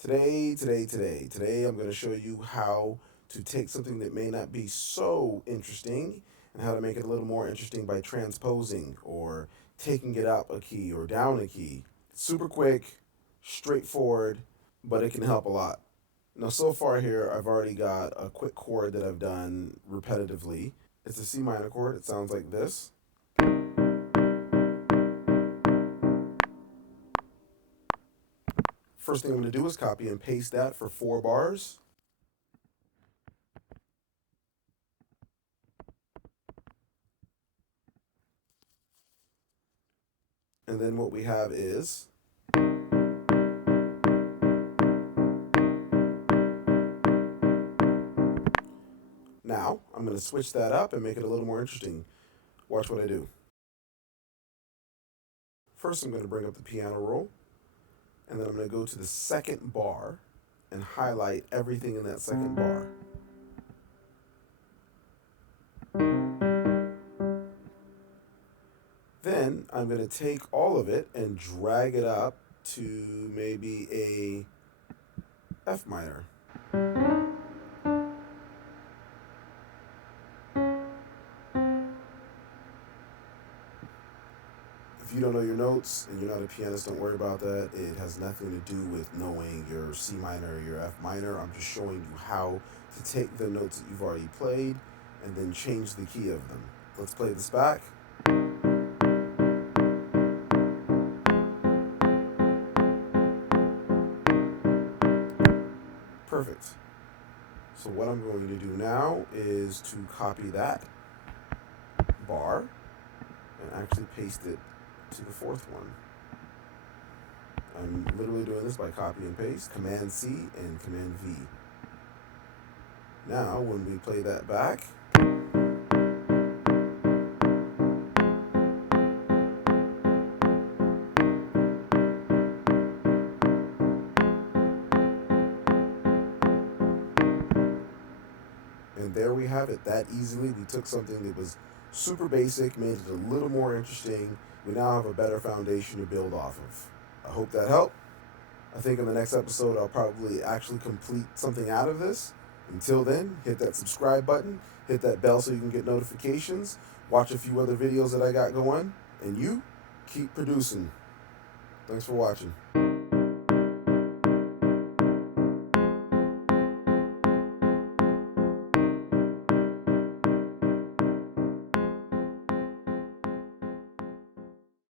Today, I'm going to show you how to take something that may not be so interesting and how to make it a little more interesting by transposing or taking it up a key or down a key. Super quick, straightforward, but it can help a lot. Now, so far here, I've already got a quick chord that I've done repetitively. It's a C minor chord. It sounds like this. First thing I'm going to do is copy and paste that for 4 bars. And then what we have is now I'm going to switch that up and make it a little more interesting. Watch what I do. First, I'm going to bring up the piano roll, and then I'm going to go to the second bar and highlight everything in that second bar. Then I'm going to take all of it and drag it up to maybe a F minor. If you don't know your notes and you're not a pianist, don't worry about that. It has nothing to do with knowing your C minor or your F minor. I'm just showing you how to take the notes that you've already played and then change the key of them. Let's play this back. Perfect. So what I'm going to do now is to copy that bar and actually paste it to the fourth one. I'm literally doing this by copy and paste, Command C and Command V. Now, when we play that back, and there we have it. That easily, we took something that was super basic, made it a little more interesting. We now have a better foundation to build off of. I hope that helped. I think in the next episode, I'll probably actually complete something out of this. Until then, hit that subscribe button, hit that bell so you can get notifications, watch a few other videos that I got going, and you keep producing. Thanks for watching.